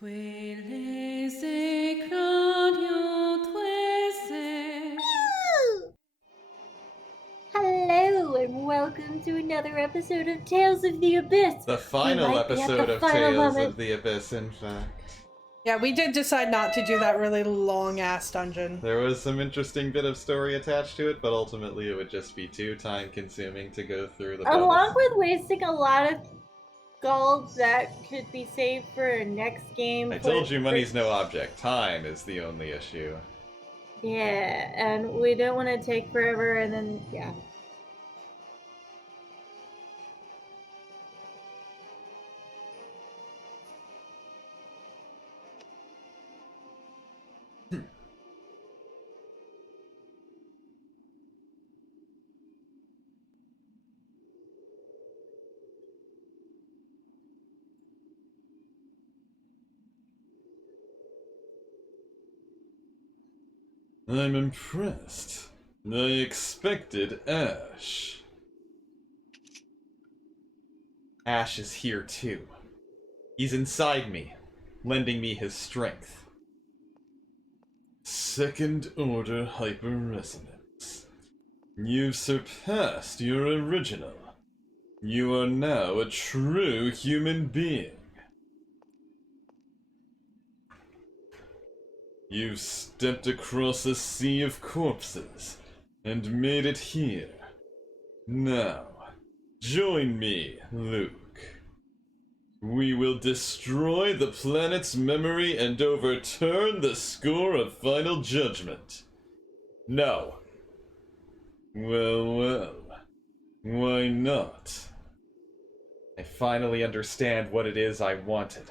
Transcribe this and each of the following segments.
Hello and welcome to another episode of Tales of the Abyss. The final episode of Tales of the Abyss, in fact. Yeah, we did decide not to do that really long-ass dungeon. There was some interesting bit of story attached to it, but ultimately it would just be too time-consuming to go through the Along with wasting a lot of gold that could be saved for next game. I told you money's no object. Time is the only issue. Yeah, and we don't want to take forever and then, yeah. I'm impressed. I expected Ash. Ash is here too. He's inside me, lending me his strength. Second order hyperresonance. You've surpassed your original. You are now a true human being. You've stepped across a sea of corpses and made it here. Now, join me, Luke. We will destroy the planet's memory and overturn the score of Final Judgment. No. Well, why not? I finally understand what it is I wanted.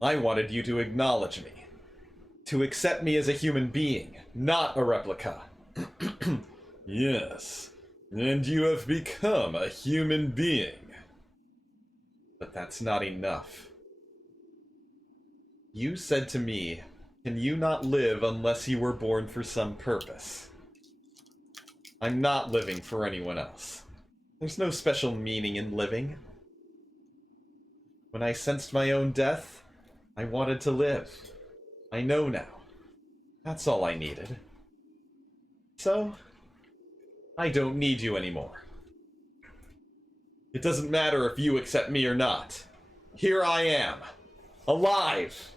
I wanted you to acknowledge me. To accept me as a human being, not a replica. Yes, and you have become a human being. But that's not enough. You said to me, can you not live unless you were born for some purpose? I'm not living for anyone else. There's no special meaning in living. When I sensed my own death, I wanted to live. I know now. That's all I needed. So, I don't need you anymore. It doesn't matter if you accept me or not. Here I am. Alive!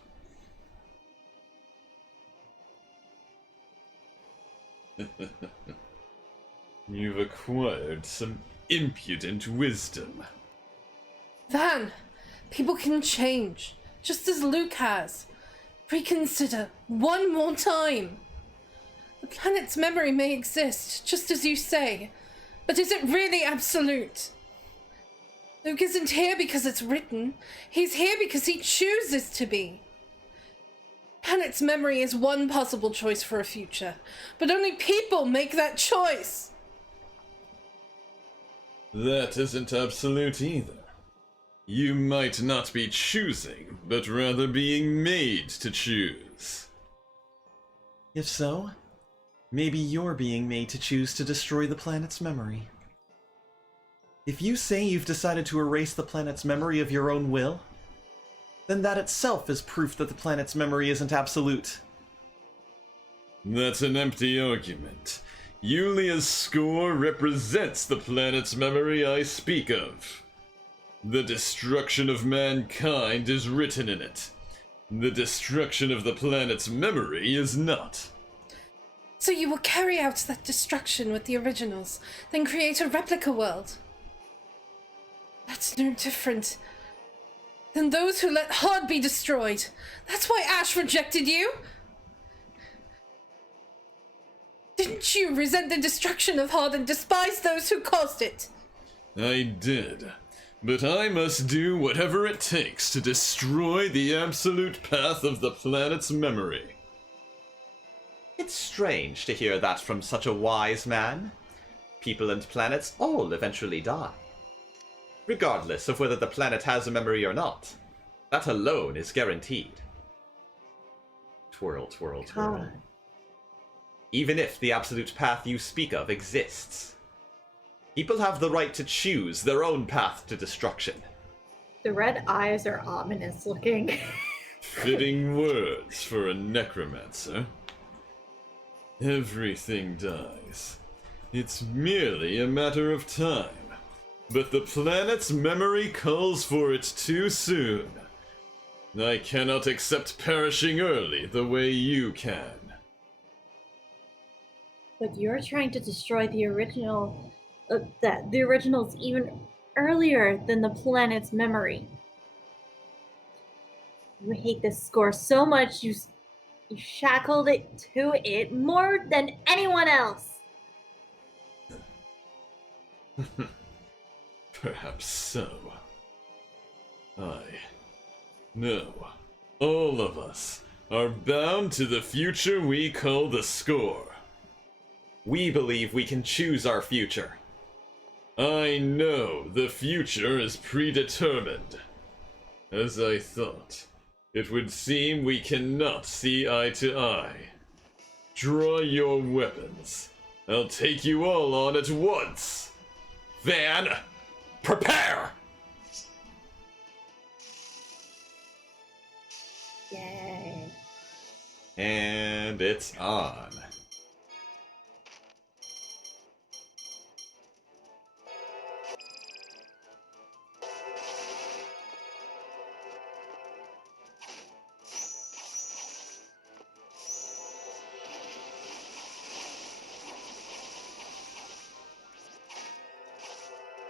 You've acquired some impudent wisdom. Van, people can change, just as Luke has. Reconsider one more time. The planet's memory may exist, just as you say, but is it really absolute? Luke isn't here because it's written. He's here because he chooses to be. Planet's memory is one possible choice for a future, but only people make that choice. That isn't absolute either. You might not be choosing, but rather being made to choose. If so, maybe you're being made to choose to destroy the planet's memory. If you say you've decided to erase the planet's memory of your own will, then that itself is proof that the planet's memory isn't absolute. That's an empty argument. Yulia's score represents the planet's memory I speak of. The destruction of mankind is written in it. The destruction of the planet's memory is not. So you will carry out that destruction with the originals, then create a replica world. That's no different than those who let Hod be destroyed. That's why Ash rejected you. Didn't you resent the destruction of Hod and despise those who caused it? I did. But I must do whatever it takes to destroy the absolute path of the planet's memory. It's strange to hear that from such a wise man. People and planets all eventually die. Regardless of whether the planet has a memory or not. That alone is guaranteed. Twirl, twirl, twirl. Even if the absolute path you speak of exists, people have the right to choose their own path to destruction. The red eyes are ominous looking. Fitting words for a necromancer. Everything dies. It's merely a matter of time. But the planet's memory calls for it too soon. I cannot accept perishing early the way you can. But you're trying to destroy the original. The original's even earlier than the planet's memory. You hate this score so much you shackled it to it more than anyone else. Perhaps so. No. All of us are bound to the future we call the score. We believe we can choose our future. I know the future is predetermined. As I thought, it would seem we cannot see eye to eye. Draw your weapons. I'll take you all on at once. Van, prepare! Yay. And it's on.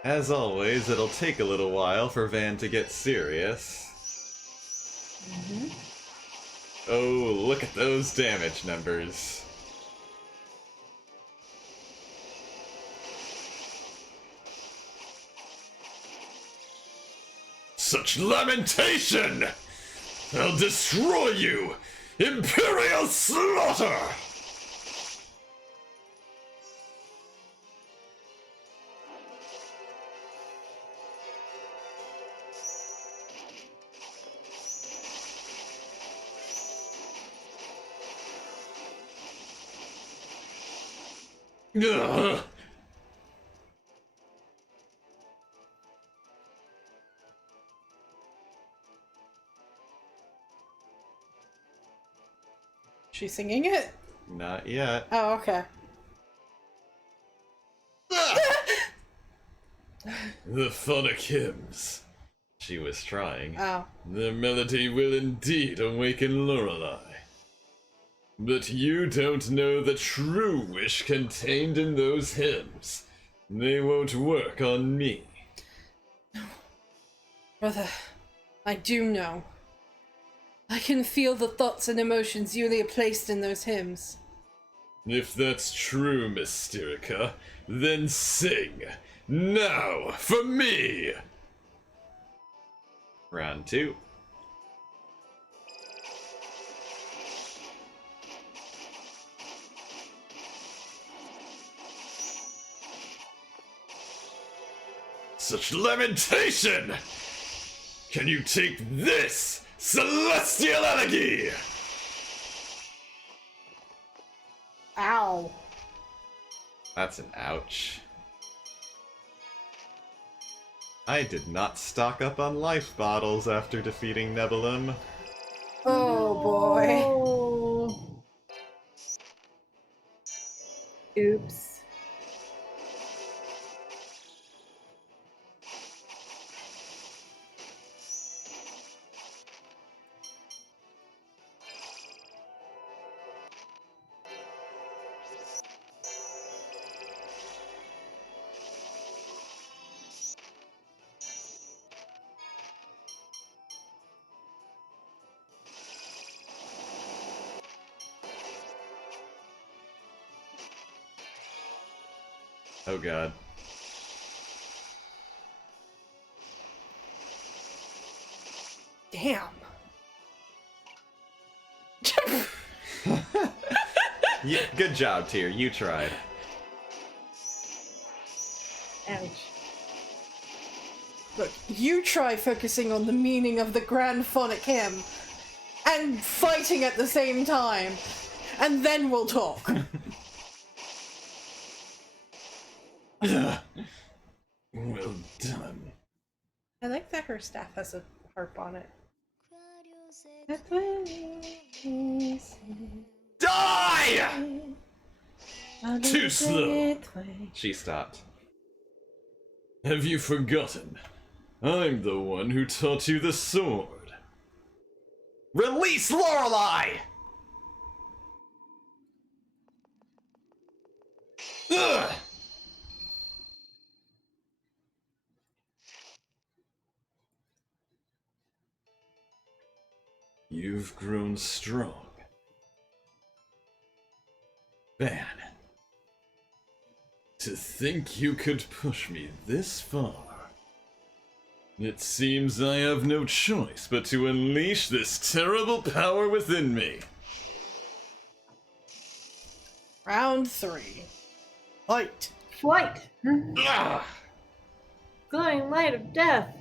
As always, it'll take a little while for Van to get serious. Oh, look at those damage numbers. Such lamentation! I'll destroy you! Imperial slaughter! Ugh. She singing it? Not yet. Oh, okay. The phonic hymns. She was trying. Oh. Their melody will indeed awaken Lorelei. But you don't know the true wish contained in those hymns. They won't work on me. Brother, I do know. I can feel the thoughts and emotions Yulia placed in those hymns. If that's true, Mysterica, then sing. Now, for me! Round 2. Such lamentation! Can you take this, celestial elegy? Ow. That's an ouch. I did not stock up on life bottles after defeating Nebulum. Oh boy. Oh. Oops. Oh god. Damn. Yeah, good job, Tyr. You tried. Ouch. Look, you try focusing on the meaning of the Grand Phonic Hymn and fighting at the same time, and then we'll talk. Well done. I like that her staff has a harp on it. Die! Too slow. She stopped. Have you forgotten? I'm the one who taught you the sword. Release Lorelei! Ugh! You've grown strong. Van. To think you could push me this far. It seems I have no choice but to unleash this terrible power within me. Round 3. Fight. Flight! Ah! Glowing light of death!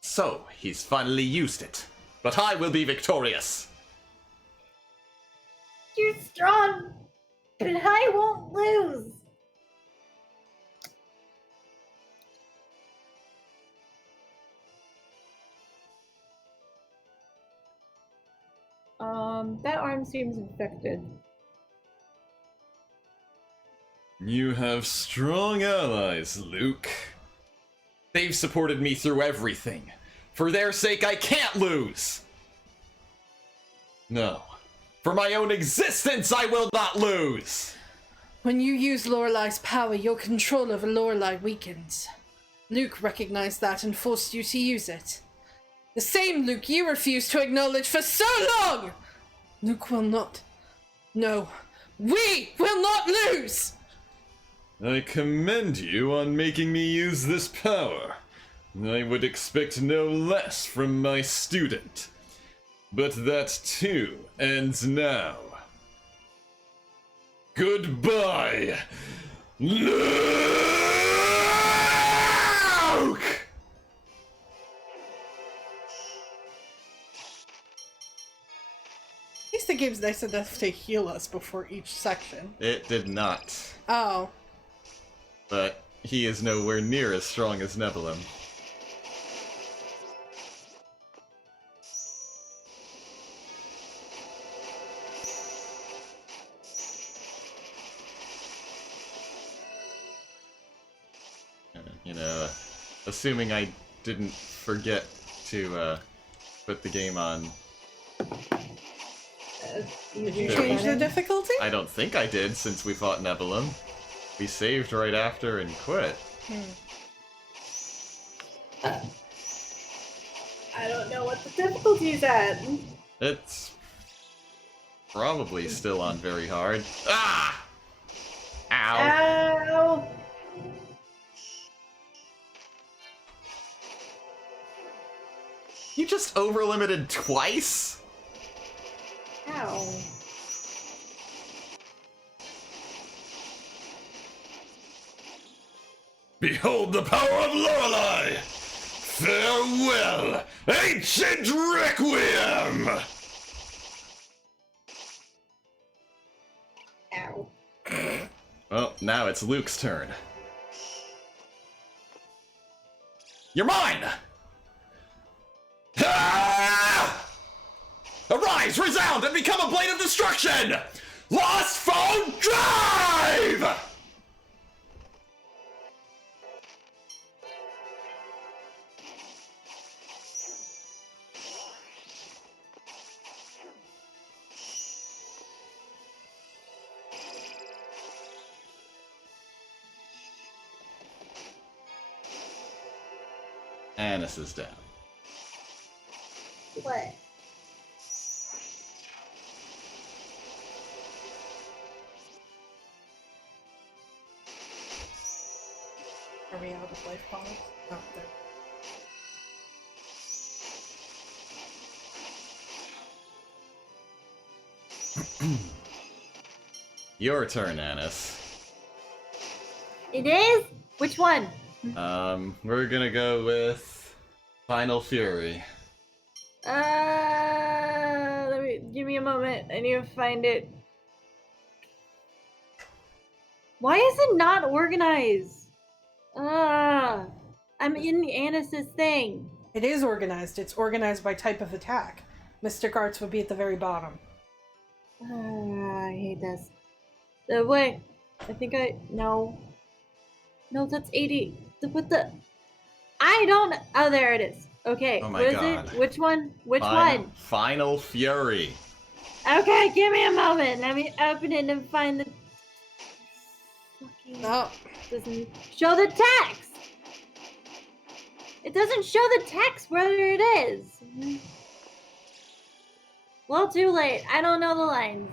So, he's finally used it. But I will be victorious. You're strong, but I won't lose! That arm seems infected. You have strong allies, Luke. They've supported me through everything. For their sake, I can't lose! No. For my own existence, I will not lose! When you use Lorelei's power, your control over Lorelei weakens. Luke recognized that and forced you to use it. The same Luke you refused to acknowledge for so long! Luke will not. No, we will not lose! I commend you on making me use this power. I would expect no less from my student. But that too ends now. Goodbye, Luke! At least the game's nice enough to heal us before each section. It did not. Oh. But he is nowhere near as strong as Nebulum. You know, assuming I didn't forget to put the game on. Did you Sure. change the difficulty? I don't think I did since we fought Nebulum. We saved right after and quit. I don't know what the difficulty's at. It's probably still on very hard. Ah! Ow! Ow! You just overlimited twice? Ow. Behold the power of Lorelei! Farewell, ancient requiem! Ow. Well, now it's Luke's turn. You're mine! Ah! Arise, resound, and become a blade of destruction! Lost Phone Drive! Annis is down. What? Are we out of life bottles? Oh, there. Your turn, Annis. It is? Which one? We're gonna go with Final Fury. Give me a moment. I need to find it. Why is it not organized? I'm in Anis's thing. It is organized. It's organized by type of attack. Mystic Arts would be at the very bottom. I hate this. Wait, I think no. No, that's 80. What the? I don't. Oh, there it is. Okay. Oh my what is God. it? Which one? Which Final, one? Final Fury. Okay, give me a moment. Let me open it and find the. Fucking Oh, doesn't show the text. It doesn't show the text whether it is. Well, too late. I don't know the lines.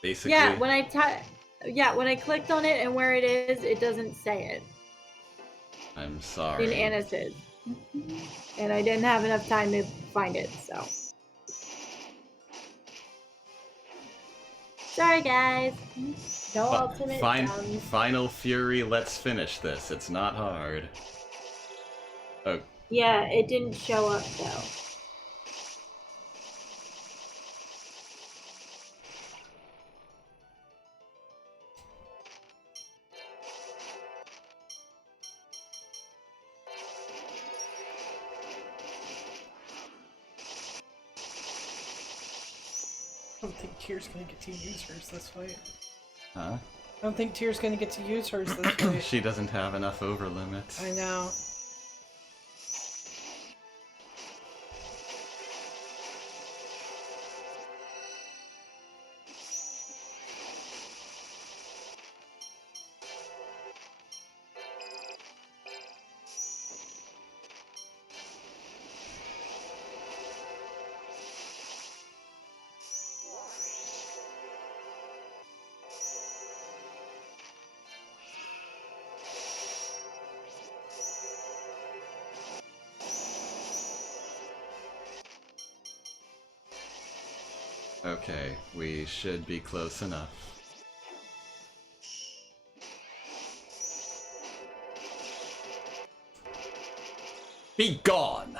Basically. Yeah, when I clicked on it and where it is, it doesn't say it I'm sorry. in Anis's. And I didn't have enough time to find it, so. Sorry, guys. No ultimate guns. Final Fury, let's finish this. It's not hard. Oh, Yeah, it didn't show up, though. I don't think Tyr's gonna get to use hers this fight. huh? I don't think Tyr's gonna get to use hers this fight. She doesn't have enough over limits. I know. Okay, we should be close enough. Be gone!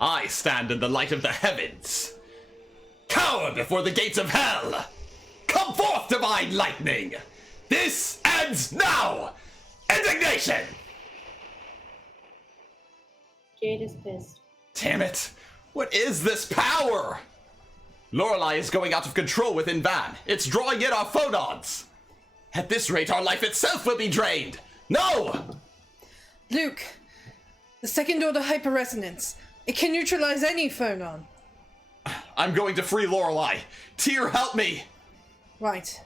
I stand in the light of the heavens! Cower before the gates of hell! Come forth, divine lightning! This ends now! Indignation! Jade is pissed. Damn it! What is this power? Lorelei is going out of control within Van. It's drawing in our phonons! At this rate, our life itself will be drained! No! Luke, the second order hyperresonance. It can neutralize any phonon. I'm going to free Lorelei. Tyr, help me! Right.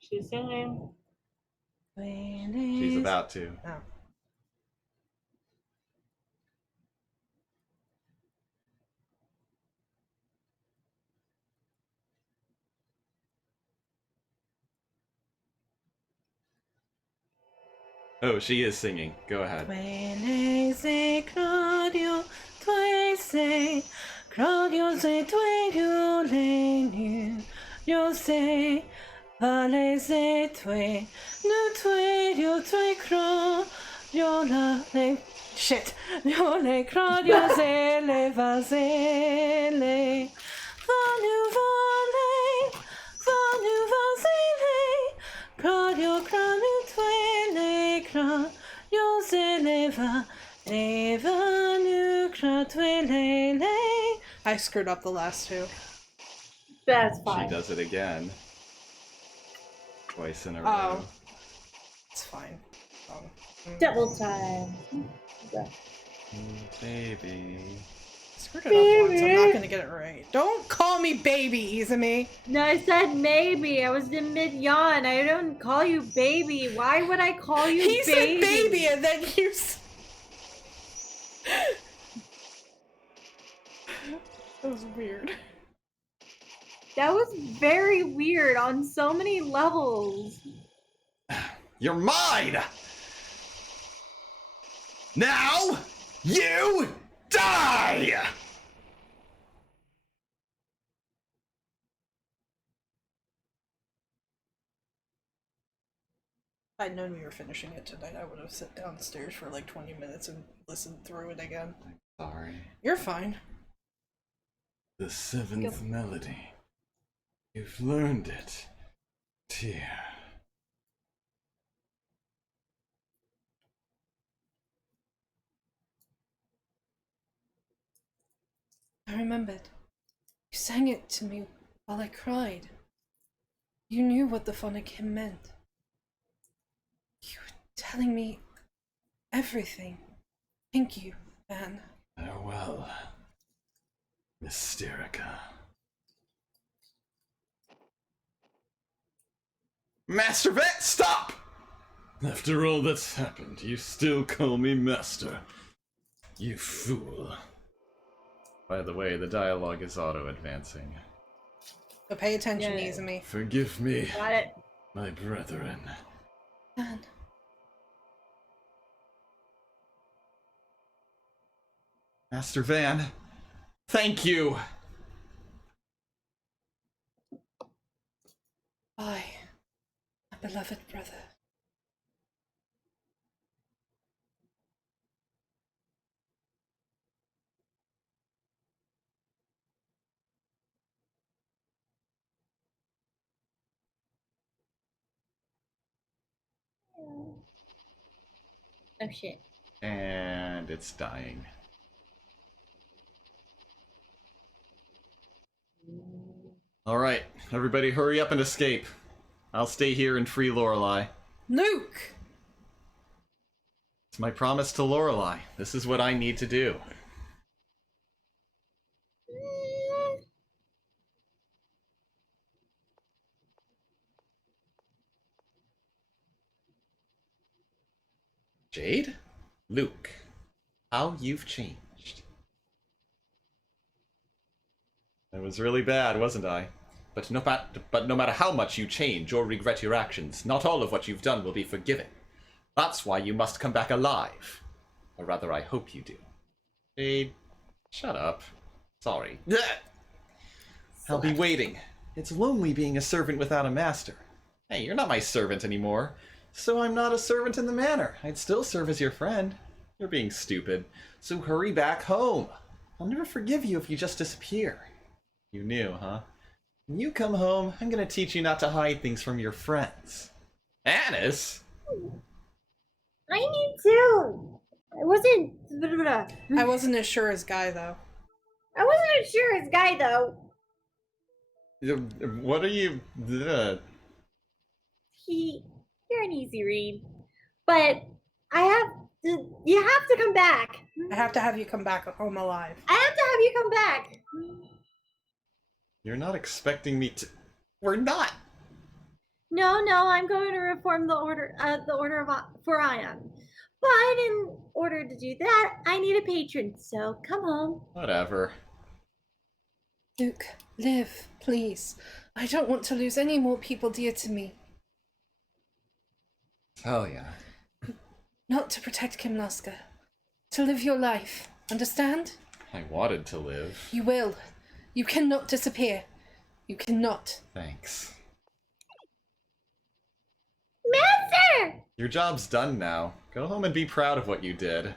She's singing. She's about to. Oh. Oh, she is singing. Go ahead. Claudio, shit. I screwed up the last two. That's She fine. does it again. Twice in a row. Oh. It's fine. Double time. Baby. Screwed it up once. I'm not gonna get it right. Don't call me baby, Izumi. No, I said maybe. I was in mid yawn. I don't call you baby. Why would I call you He baby? said baby and then you. That was weird. That was very weird on so many levels. You're mine! Now, you die! If I'd known we were finishing it tonight, I would have sat downstairs for like 20 minutes and listened through it again. Sorry. You're fine. The seventh melody. You've learned it, Tyr. I remembered. You sang it to me while I cried. You knew what the phonic hymn meant. You were telling me everything. Thank you, Van. Farewell, Mysterica. Master Vet, stop! After all that's happened, you still call me Master. You fool. By the way, the dialogue is auto-advancing. So pay attention, Yeah. Izumi. Forgive me, Got it. my brethren. Van. Master Van, thank you! Bye, my beloved brother. Oh shit. And it's dying. Alright, everybody hurry up and escape. I'll stay here and free Lorelei. Luke! It's my promise to Lorelei. This is what I need to do. Jade? Luke, how you've changed. I was really bad, wasn't I? But no matter how much you change or regret your actions, not all of what you've done will be forgiven. That's why you must come back alive. Or rather, I hope you do. Jade, shut up. Sorry. I'll be waiting. It's lonely being a servant without a master. Hey, you're not my servant anymore. So I'm not a servant in the manor. I'd still serve as your friend. You're being stupid. So hurry back home. I'll never forgive you if you just disappear. You knew, huh? When you come home, I'm gonna teach you not to hide things from your friends. Anis? I need to. I wasn't. I wasn't as sure as Guy, though. I wasn't as sure as Guy though. What are you... You're an easy read, but I have to. You have to come back. I have to have you come back home alive. I have to have you come back. You're not expecting me to... We're not! No, I'm going to reform the order for Ion. But in order to do that, I need a patron. So come home. Whatever. Luke, live, please. I don't want to lose any more people dear to me. Hell yeah. Not to protect Kimlaska. To live your life. Understand? I wanted to live. You will. You cannot disappear. You cannot. Thanks. Master! Your job's done now. Go home and be proud of what you did.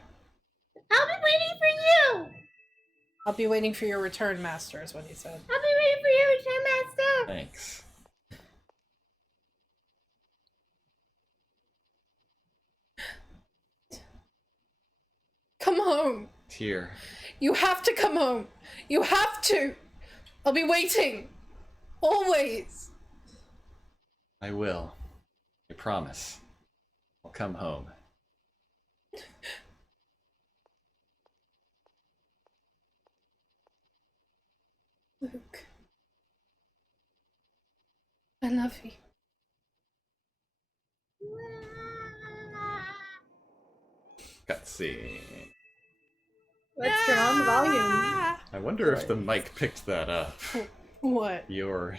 I'll be waiting for you! I'll be waiting for your return, Master, is what he said. I'll be waiting for you, Return Master! Thanks. Come home. Tyr. You have to come home. You have to. I'll be waiting. Always. I will. I promise. I'll come home. Luke. I love you. Cutscene. Let's turn on the volume. I wonder if the mic picked that up. What? Your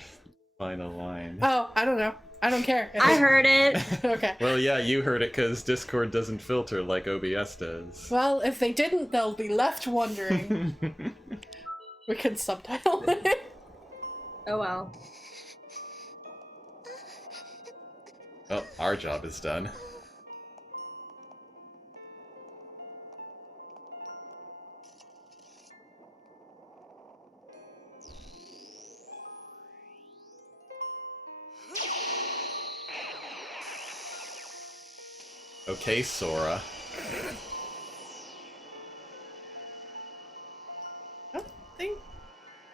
final line. Oh, I don't know. I don't care. I heard it. Okay. Well, yeah, you heard it because Discord doesn't filter like OBS does. Well, if they didn't, they'll be left wondering. We can subtitle it. Oh well. Well, our job is done. Okay, Sora. I don't think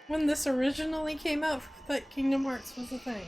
when this originally came out that Kingdom Hearts was a thing.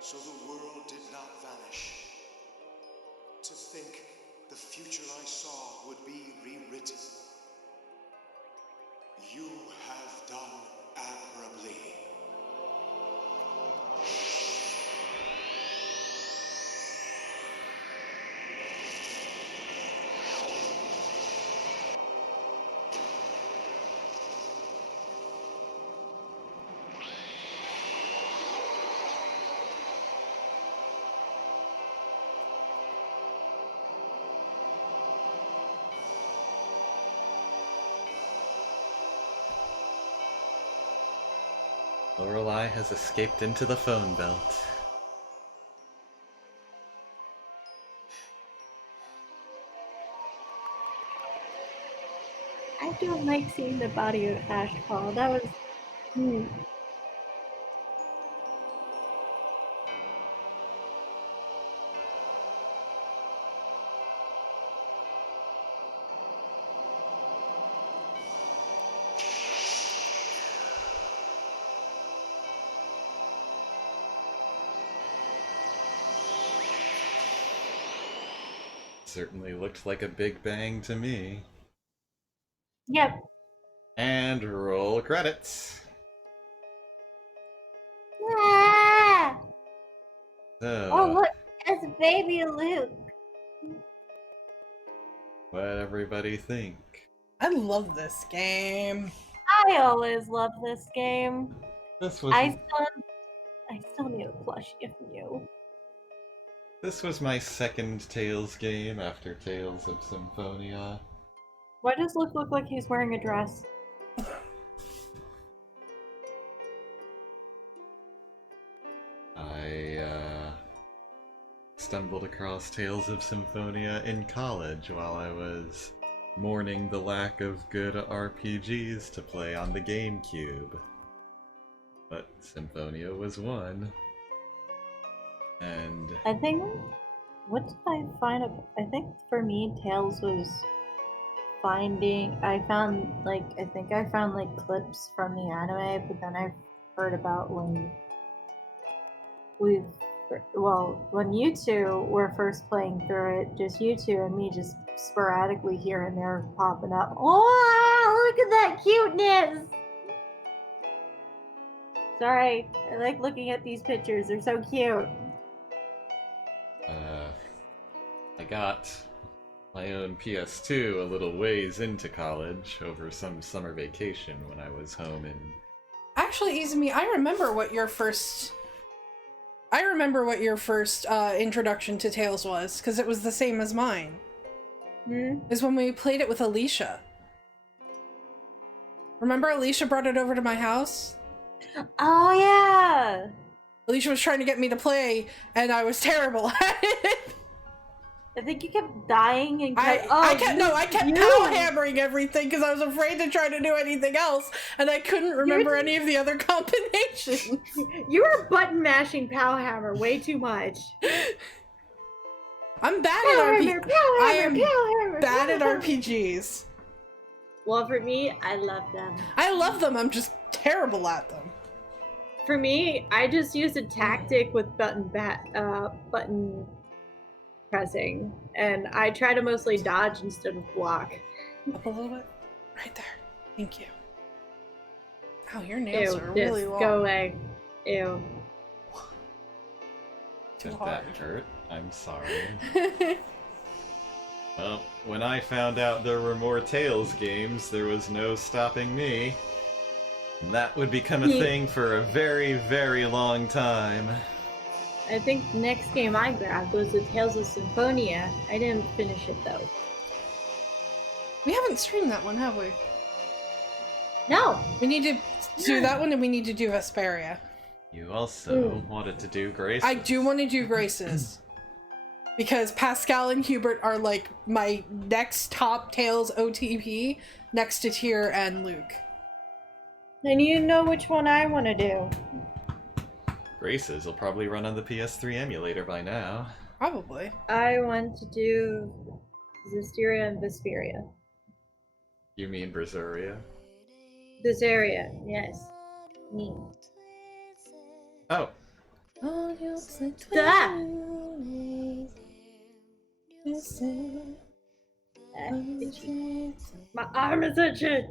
So the world did not vanish. To think the future I saw would be rewritten. You have done admirably. Lorelei has escaped into the phone belt. I don't like seeing the body of Ash fall. That was. Certainly looked like a big bang to me. Yep. And roll credits. Ah! So, Oh, look, it's baby Luke. what'd everybody think? I love this game. I always love this game. This was I still need a plushie from you. This was my second Tales game after Tales of Symphonia. Why does Luke look like he's wearing a dress? I stumbled across Tales of Symphonia in college while I was mourning the lack of good RPGs to play on the GameCube. But Symphonia was one. And I think. What did I find? I think for me, Tales was finding. I found like clips from the anime, but then I heard about when when you two were first playing through it, just you two and me, just sporadically here and there popping up. Oh, look at that cuteness! Sorry, I like looking at these pictures. They're so cute. I got my own PS2 a little ways into college over some summer vacation when I was home in... Actually, Izumi, I remember what your first introduction to Tales was, because it was the same as mine. Is when we played it with Alicia. Remember Alicia brought it over to my house? Oh yeah! Alicia was trying to get me to play, and I was terrible at it. I think you kept dying and I kept power hammering everything because I was afraid to try to do anything else, and I couldn't remember any of the other combinations. You were button mashing pow hammer way too much. I'm bad at RPGs. I am bad at RPGs. Well, for me, I love them. I love them. I'm just terrible at them. For me, I just use a tactic with button pressing, and I try to mostly dodge instead of block. Up a little bit. Right there. Thank you. Ow, your nails Ew, are this, really long. go away. Ew. Too Did hard. that hurt? I'm sorry. Well, when I found out there were more Tales games, there was no stopping me. And that would become a thing for a very, very long time. I think the next game I grabbed was the Tales of Symphonia. I didn't finish it though. We haven't streamed that one, have we? No! We need to do that one, and we need to do Vesperia. You also wanted to do Grace. I do want to do Graces. Because Pascal and Hubert are like my next top Tales OTP next to Tyr and Luke. Then you know which one I want to do. Graces will probably run on the PS3 emulator by now. Probably. I want to do Zestiria and Vesperia. You mean Berseria? This area, yes. Me. Oh, Ah! Itchy. My arm is itchy!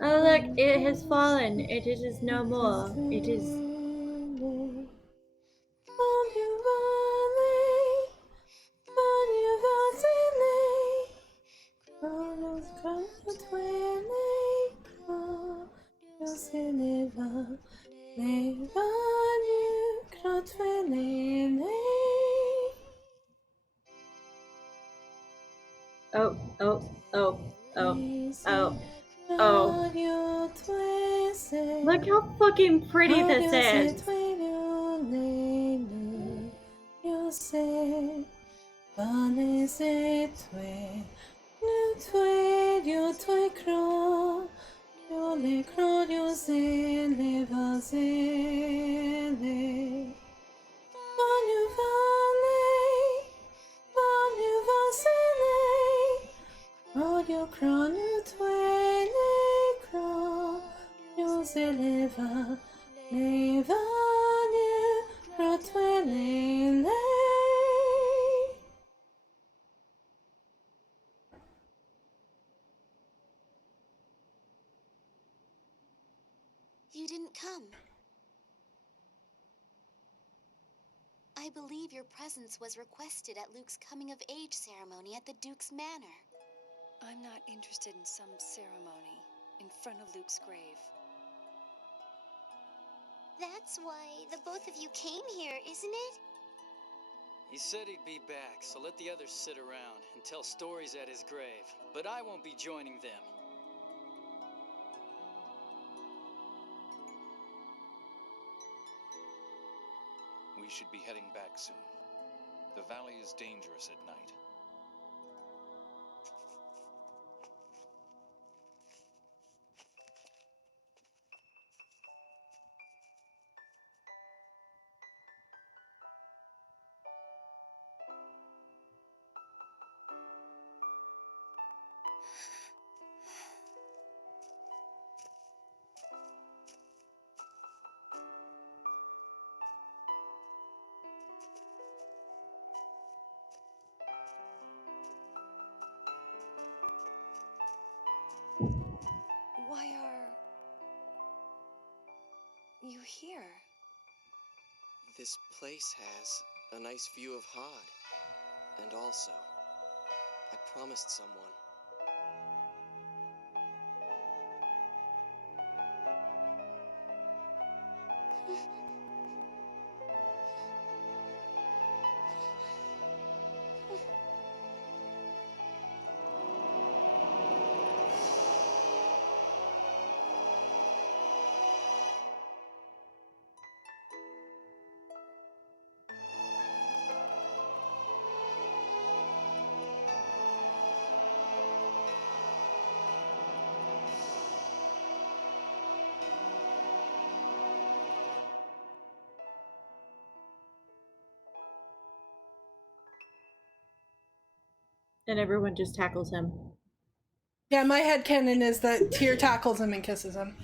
Oh look, it has fallen. It is no more. It is... Oh, oh, oh, oh, oh, oh. Look how fucking pretty this is. You didn't come. I believe your presence was requested at Luke's coming-of-age ceremony at the Duke's Manor. I'm not interested in some ceremony in front of Luke's grave. That's why the both of you came here, isn't it? He said he'd be back, so let the others sit around and tell stories at his grave. But I won't be joining them. We should be heading back soon. The valley is dangerous at night. Why are you here? This place has a nice view of Hod. And also, I promised someone. And everyone just tackles him. Yeah, my headcanon is that Tyr tackles him and kisses him.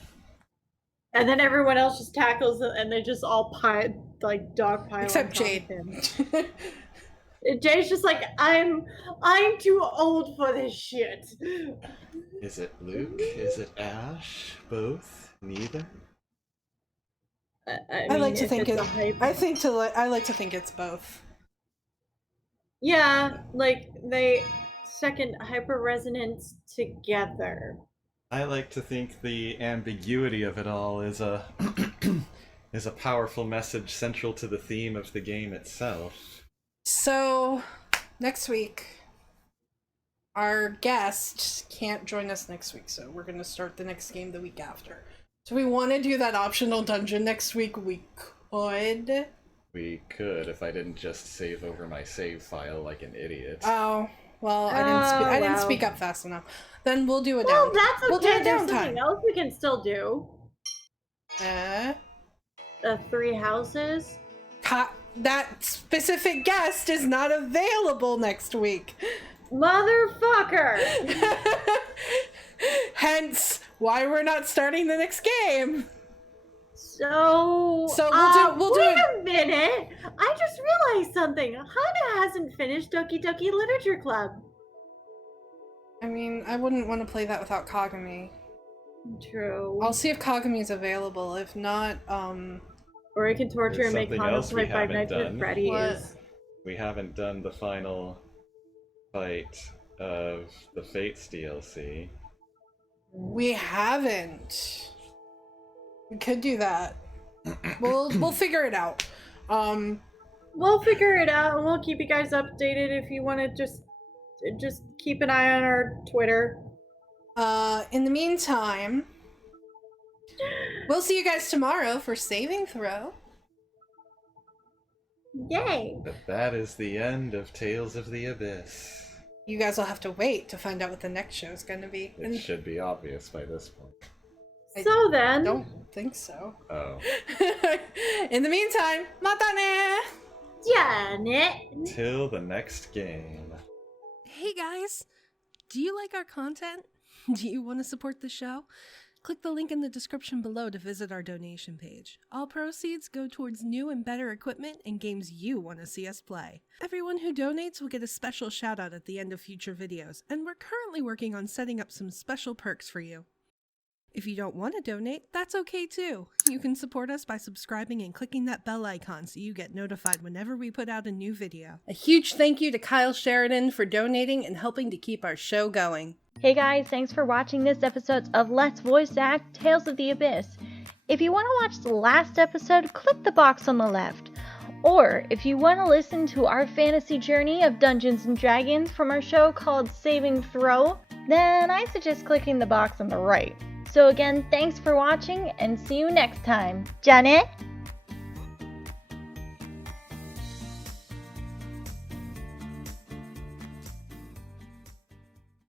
And then everyone else just tackles him, and they just all dogpile Except on top of Jade. him. Jay's just like, I'm too old for this shit. Is it Luke? Is it Ash? Both? Neither? I like to think I like to think it's both. Yeah, like they second hyper resonance together. I like to think the ambiguity of it all is a is a powerful message central to the theme of the game itself. So, next week, our guest can't join us next week, so we're going to start the next game the week after. So we want to do that optional dungeon next week. We could. We could if I didn't just save over my save file like an idiot. Oh, well, I didn't speak up fast enough. Then we'll do it Well, down. that's okay. We'll do it There's downtime. something else we can still do. The 3 houses. That specific guest is not available next week. Motherfucker! Hence, why we're not starting the next game. So we'll do wait it. a minute! I just realized something. Hana hasn't finished Doki Doki Literature Club. I mean, I wouldn't want to play that without Kagami. True. I'll see if Kagami is available. If not, or I can torture There's and make something Hana else we play Five haven't Nights with done. Freddy's. We haven't done the final fight of the Fates DLC. We haven't. We could do that. We'll figure it out. We'll figure it out and we'll keep you guys updated if you want to just keep an eye on our Twitter. In the meantime, we'll see you guys tomorrow for Saving Throw. Yay! But that is the end of Tales of the Abyss. You guys will have to wait to find out what the next show is going to be. It should be obvious by this point. So then... I don't think so. Oh. In the meantime, matane! Janet! Till the next game. Hey guys! Do you like our content? Do you want to support the show? Click the link in the description below to visit our donation page. All proceeds go towards new and better equipment and games you want to see us play. Everyone who donates will get a special shout out at the end of future videos, and we're currently working on setting up some special perks for you. If you don't want to donate, that's okay too. You can support us by subscribing and clicking that bell icon so you get notified whenever we put out a new video. A huge thank you to Kyle Sheridan for donating and helping to keep our show going. Hey guys, thanks for watching this episode of Let's Voice Act Tales of the Abyss. If you want to watch the last episode, click the box on the left. Or if you want to listen to our fantasy journey of Dungeons & Dragons from our show called Saving Throw, then I suggest clicking the box on the right. So again, thanks for watching and see you next time. Janet?